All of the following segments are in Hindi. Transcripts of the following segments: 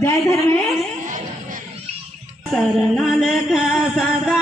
जय धर्मेश शरण सदा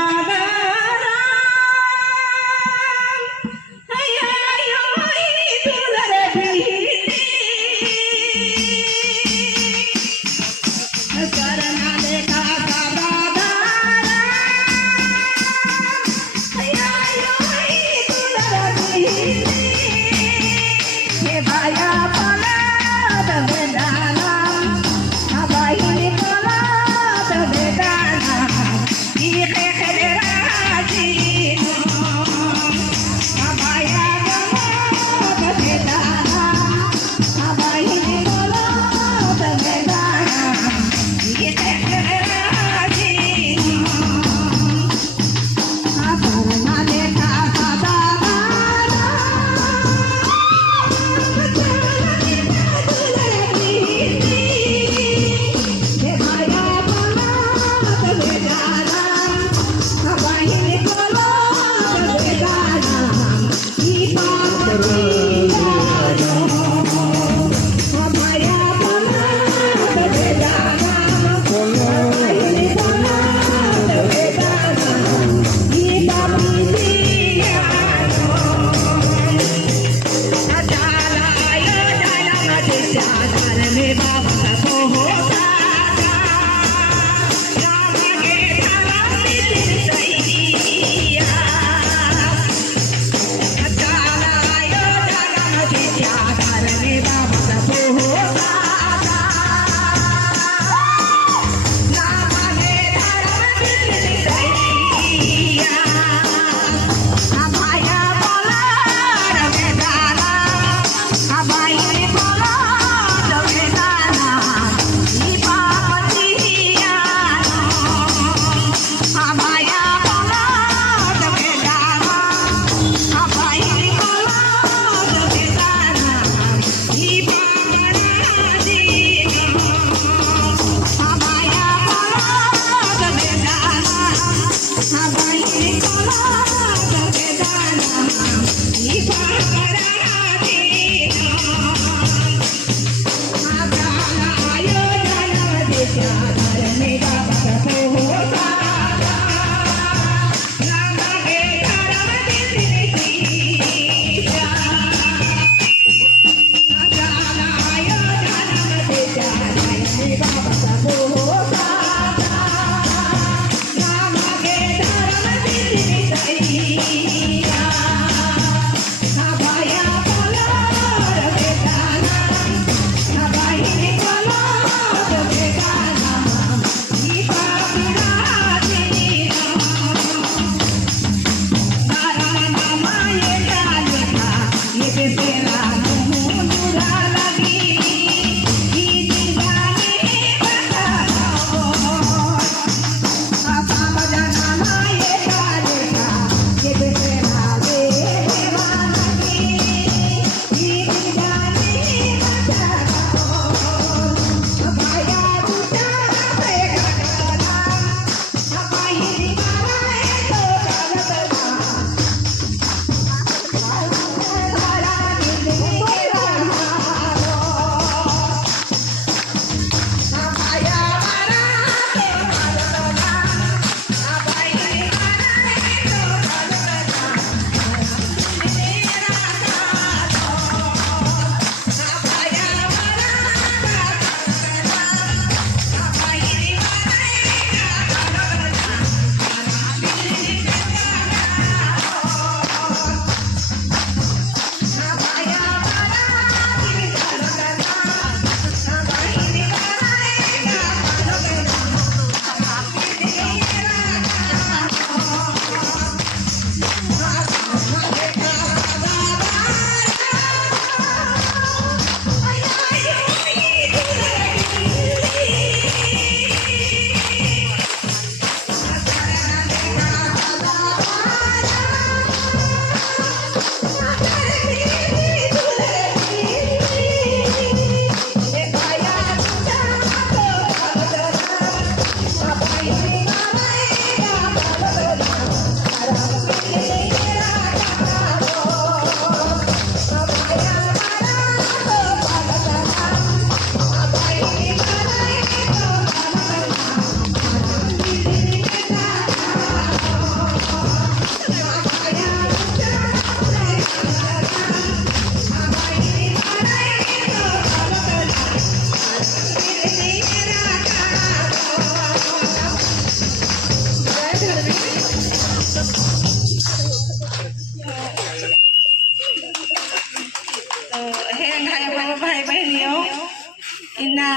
इन्ना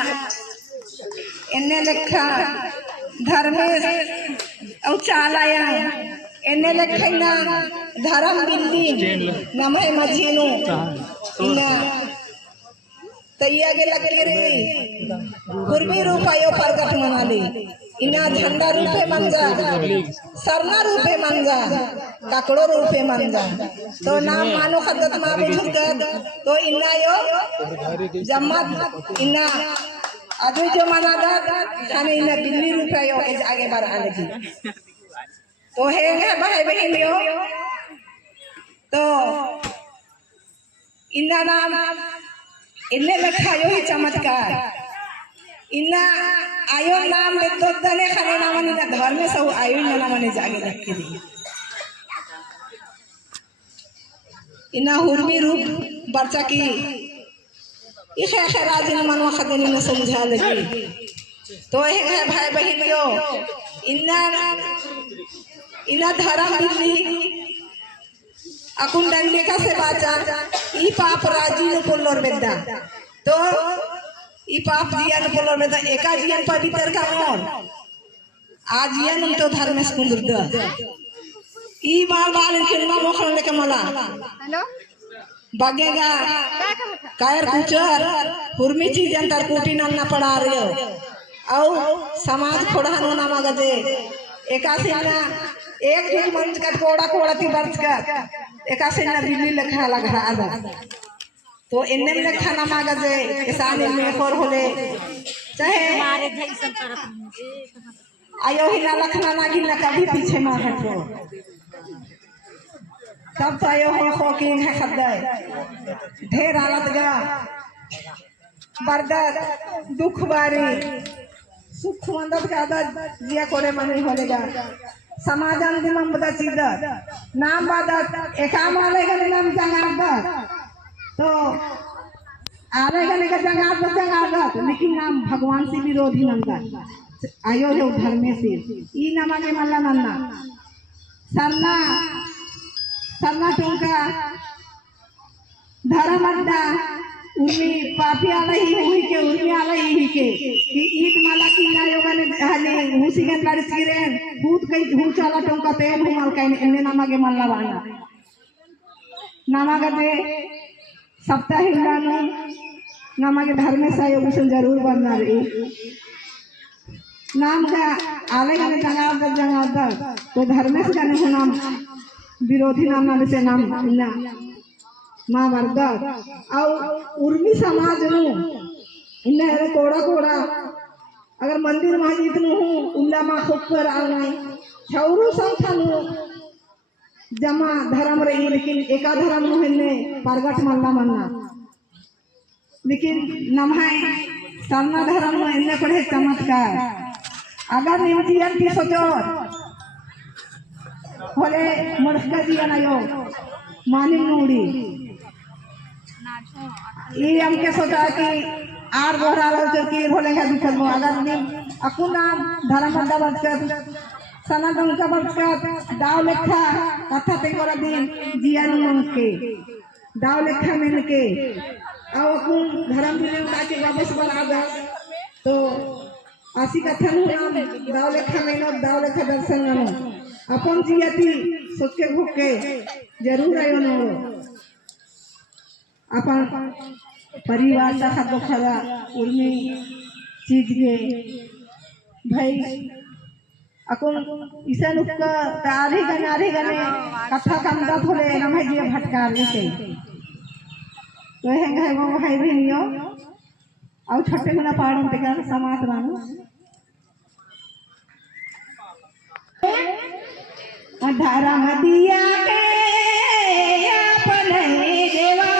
इन्ने लेखा धर्मेश और चालाया इन्ने लेखा इन्ना धर्म बिल्डिंग नमः मजीनु इन्ना तैयागे लगे रे गुरबी रूपायो प्रगट मनाली इना झंडा रूपे मंजा सरना रूपे मंजा काकड़ो रूपे मंजा तो नाम मानो खदत मा बुझुक तो इना यो जम्मत इना अभी जो मना दा खाने इना बिल्ली रूपे यो आगे बार आने की तो है भाई बहन यो तो इना नाम इन्ने लिखा यो ही चमत्कार इन्ना आयो नाम तो दने खाने नाम इन्ना धर्म से वो आयो इन्ना नाम ने जागे रख के दी इन्ना हुर्मी रूप बच्चा की इसे खराज न मनवा खदनी न समझा लगी तो है भाई बहन यो इन्ना इन्ना धर्म बिल्ली अकुन डंडे का से बाचा ई पाप राजी न पोलोर बेदा तो ई पाप जिया न पोलोर बेदा एका जियन पवित्र का मोर आज जियन तो धर्म से कुंदर द ई माल बाल के ना मोखन लेके मला हेलो बगेगा कायर कुचर हुर्मी चीज अंतर कोटी नन्ना पड़ा रहे हो औ समाज खोड़ा नो ना मगदे एका से ना एक दिन मंच का कोड़ा कोड़ा ती बर्च का एकासे ना बिल्ली लखा लगा आदा तो इन्ने में लखा ना मागा जे किसान में खोर होले चाहे हमारे भाई सब तरफ आयो ही ना लखना ना गिन कभी पीछे मार हटो तब तो आयो हो के है खद्दे ढेर हालत गा बर्दत दुख बारी सुख मंदत ज्यादा जिया कोरे मनी होलेगा समाजन दिमम बदा चीज नाम बादत एकाम आले गने नाम जंगाद तो आले गने का जंगाद लेकिन नाम भगवान से विरोधी नंदा आयो जो धर्मे से ई नामा के मल्ला नन्ना सरना सरना टोंका धर्म अड्डा उर्मी पापी आले ही हुई के उर्मी आले ही के ईद माला की ना योगा ने हले हुसी के लड़ सिरेन भूत कई भूत चाला टोंका पे भूमाल का इन्ने नामा के मल्ला वाला नामा का दे सप्ताह हिंदानो नामा के धर्म से आयोग से जरूर बनना रे नाम का आले गने जंगाद तो धर्म से गने हो नाम विरोधी नाम ना से नाम ना माँ वर्दत और उर्मी समाज नु इन्हें कोड़ा कोड़ा अगर मंदिर मस्जिद नु उल्ला माँ खुद पर आना छौरू संख्या नु जमा धर्म रही लेकिन एका धर्म नु इन्हें प्रगट मल्ला मन्ना लेकिन नमहाय सरना धर्म नु इन्हें पढ़े चमत्कार अगर निमतियन की सोचो बोले मुर्खा दिया ना यो मानिम नूड़ी ये हमके सोचा कि आर बोरा लो की बोलेगा दिक्कत वो अगर नहीं अकुना धर्म बंदा बचकर सनातन का बचकर दाव लेखा कथा ते कोरा दिन जियान के दाव लेखा में के और अकुन धर्म बिना ताकि वापस बना दे तो आसी कथा नाम दाव लेखा में नो दाव लेखा दर्शन नो अपन जियाती सोच के भूखे जरूर आयो नो अपन परिवार का खातो खरा उर्मी चीज के भाई अकुन इसे नुक्का तारी गने कथा कमदा थोड़े नमः जी भटकार लेते तो है वो भाई बहनियों और छोटे गुना पाड़ों ते का समाज रानो धर्म दिया के अपने देवा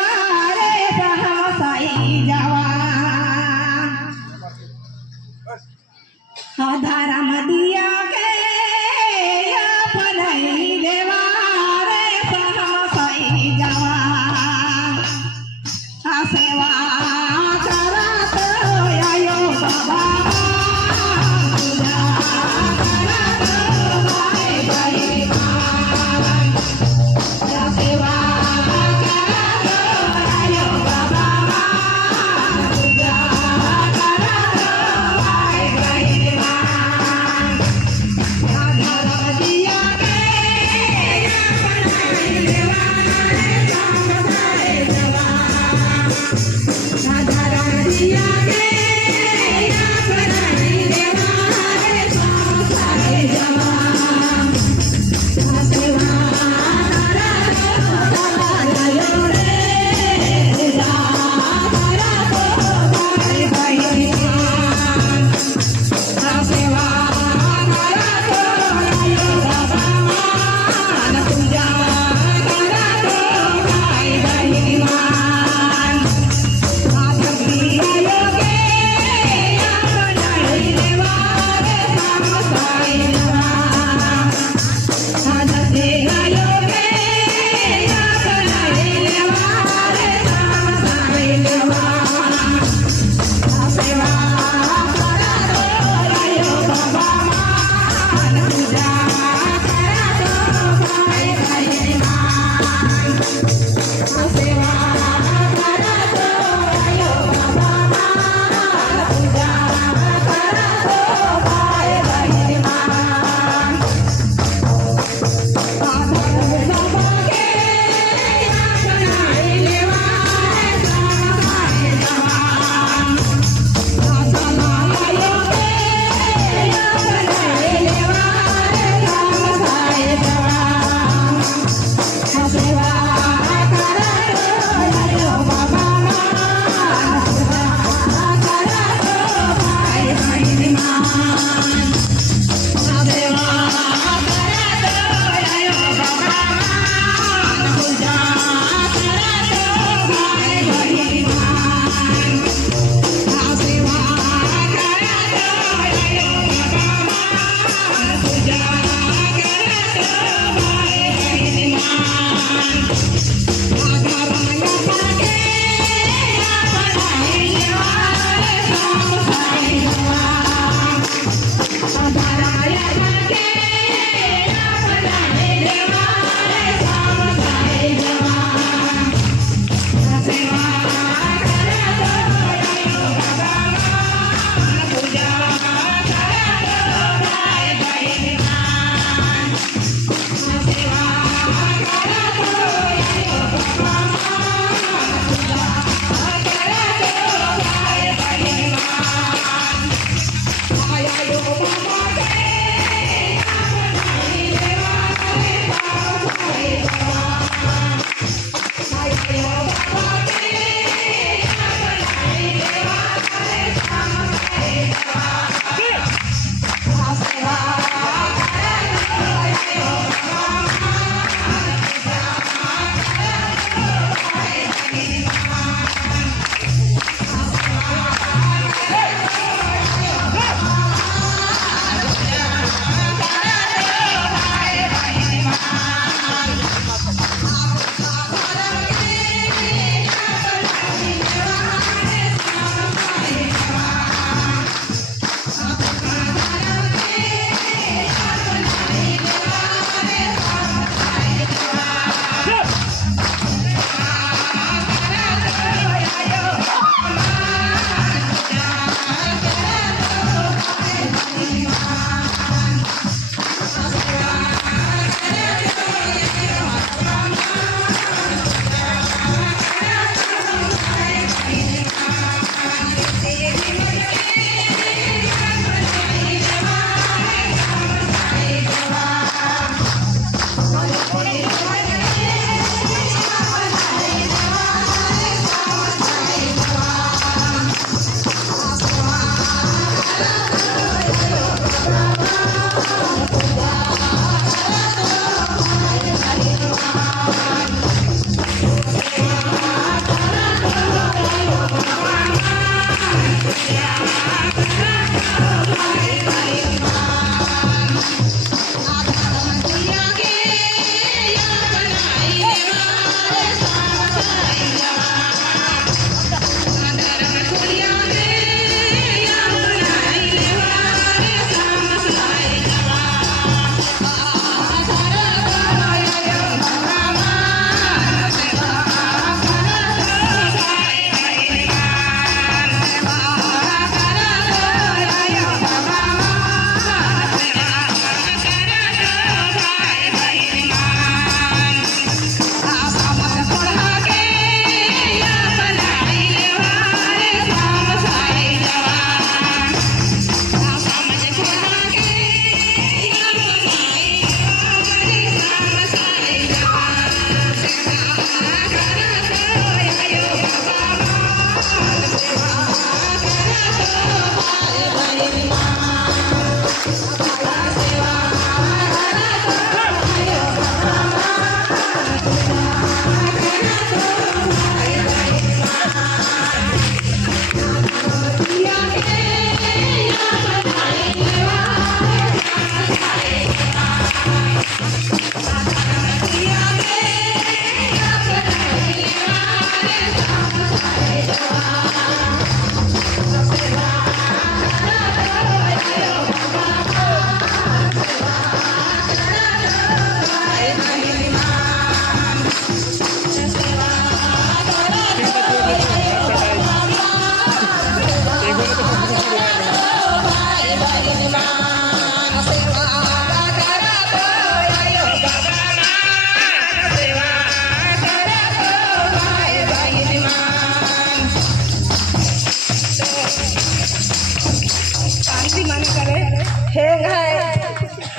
धर्म दिया के अपने देवारे सहसई जवा सेवा करत आयो बाबा पूजा करत भाई भाई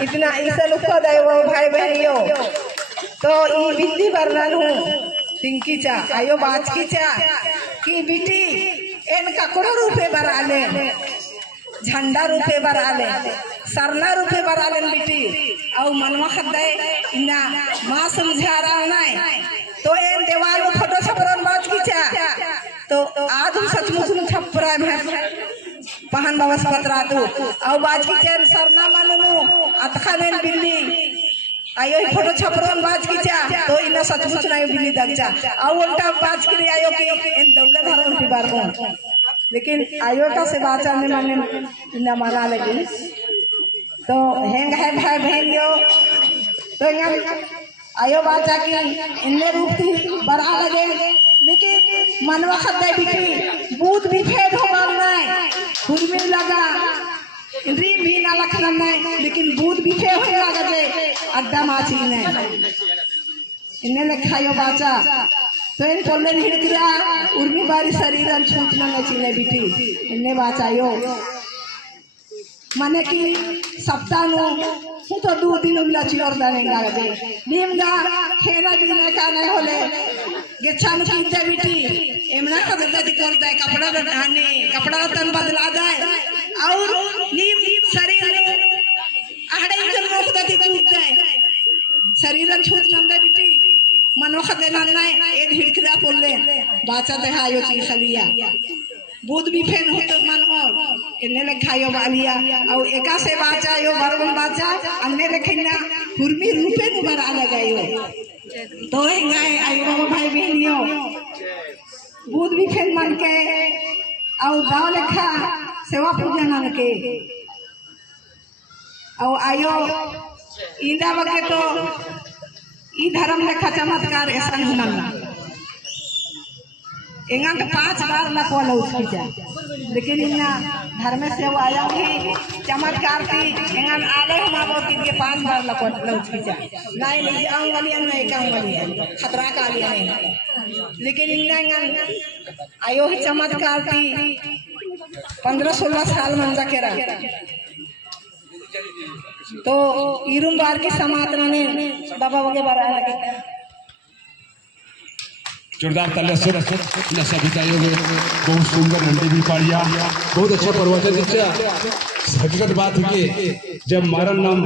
इतना ऐसा लुका दे वो भाई बहनियों तो ई बिल्ली वर्णन हूँ पिंकी चा आयो बात की चा कि बेटी इन ककड़ों रूपे बरा ले झंडा रूपे बरा ले सरना रूपे बरा ले बेटी और मनवा खदे इना माँ समझा रहा नहीं तो इन दीवार में फोटो छपरन बात की चा तो आज हम सचमुच में छप रहा है पहन बाबस पत्रा तू और बाज की चैन सरना मननु अतखा ने बिल्ली आयो ही फोटो छपरन बाज की चा तो इना सचमुच नहीं बिल्ली दक्षा और उल्टा बाज की आयो कि इन दौले धरन की बार को लेकिन आयो का से बाचा ने माने इना माना लगी तो हेंग है भाई बहनियों तो आयो बाचा की इन्ने रूप थी बड़ा लगे लेकिन मनवा खदे बिटी बूथ भी फेद हो मानना खुद में लगा री भी ना लखना नहीं लेकिन बूथ भी फेद हो लगा जे अड्डा माची नहीं इन्ने लिखायो बाचा तो इन कोल्ले हिड़करा उर्मी बारी शरीरन छूटना न चीने बिटी इन्ने बाचायो माने कि सप्ताह नो हूँ तो 2 दिन उल्ला चिलोर दाने लागे नीमगा खेना बिना का नहीं होले गेछान कीते बिटी एमना खदर दी करता है कपड़ा डाने कपड़ा तन बदला जाए और नीम शरीर आहड़े जन रोकता दी कूद जाए शरीर छूट नंदा बिटी मनो खदे नन्ना ए हिड़कदा पोले बाचा दे आयो ची खलिया बुध भी फेन हो तो मन और इन्ने ले खायो वालिया और एका से बाचा यो बरवन बाचा अन्ने लेखिना हुरमी रूपे नु बरा लगायो तो हेंगाए आयो बाबा भाई बहनियो बुध भी फेन मन के और गांव लेखा सेवा पूजा नन के और आयो इंदा वके तो ई धर्म लेखा चमत्कार ऐसा नन इंगा के 5 बार ना कोला उसकी जा लेकिन इन्ना धर्म से वो आया ही चमत्कार की इंगा आले हमारे होती के 5 बार ना कोला उसकी जा नहीं नहीं आऊं वाली नहीं काम वाली खतरा का लिया नहीं लेकिन इंगा आयो ही चमत्कार की 15-16 साल मंजा के रहा तो इरुम बार की समात्रा ने बाबा वगे बारा लगे जोरदार तालियां से सभी का योग बहुत सुंदर नंदी भी पाड़िया बहुत अच्छा प्रवचन दिया हकीकत बात है कि जब मारन नाम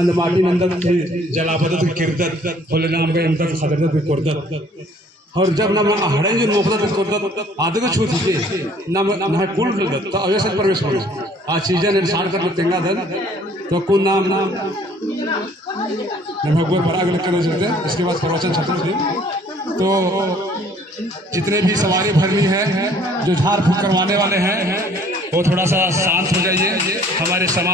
अंधमाटी नंदन थे जलाबदत किरदत बोले नाम के अंदर खदरत भी करदत और जब नाम हड़े जो मोखदत करदत आधे को छूट के नाम ना कुल दत तो अवश्य प्रवेश हो आ चीजें इंसान कर तेंगा दन तो कुल नाम भगवान पराग लिख कर देते इसके बाद प्रवचन छत्र थे तो जितने भी सवारी भरनी है जो झाड़ फूक करवाने वाले हैं वो थोड़ा सा शांत हो जाइए हमारे समाज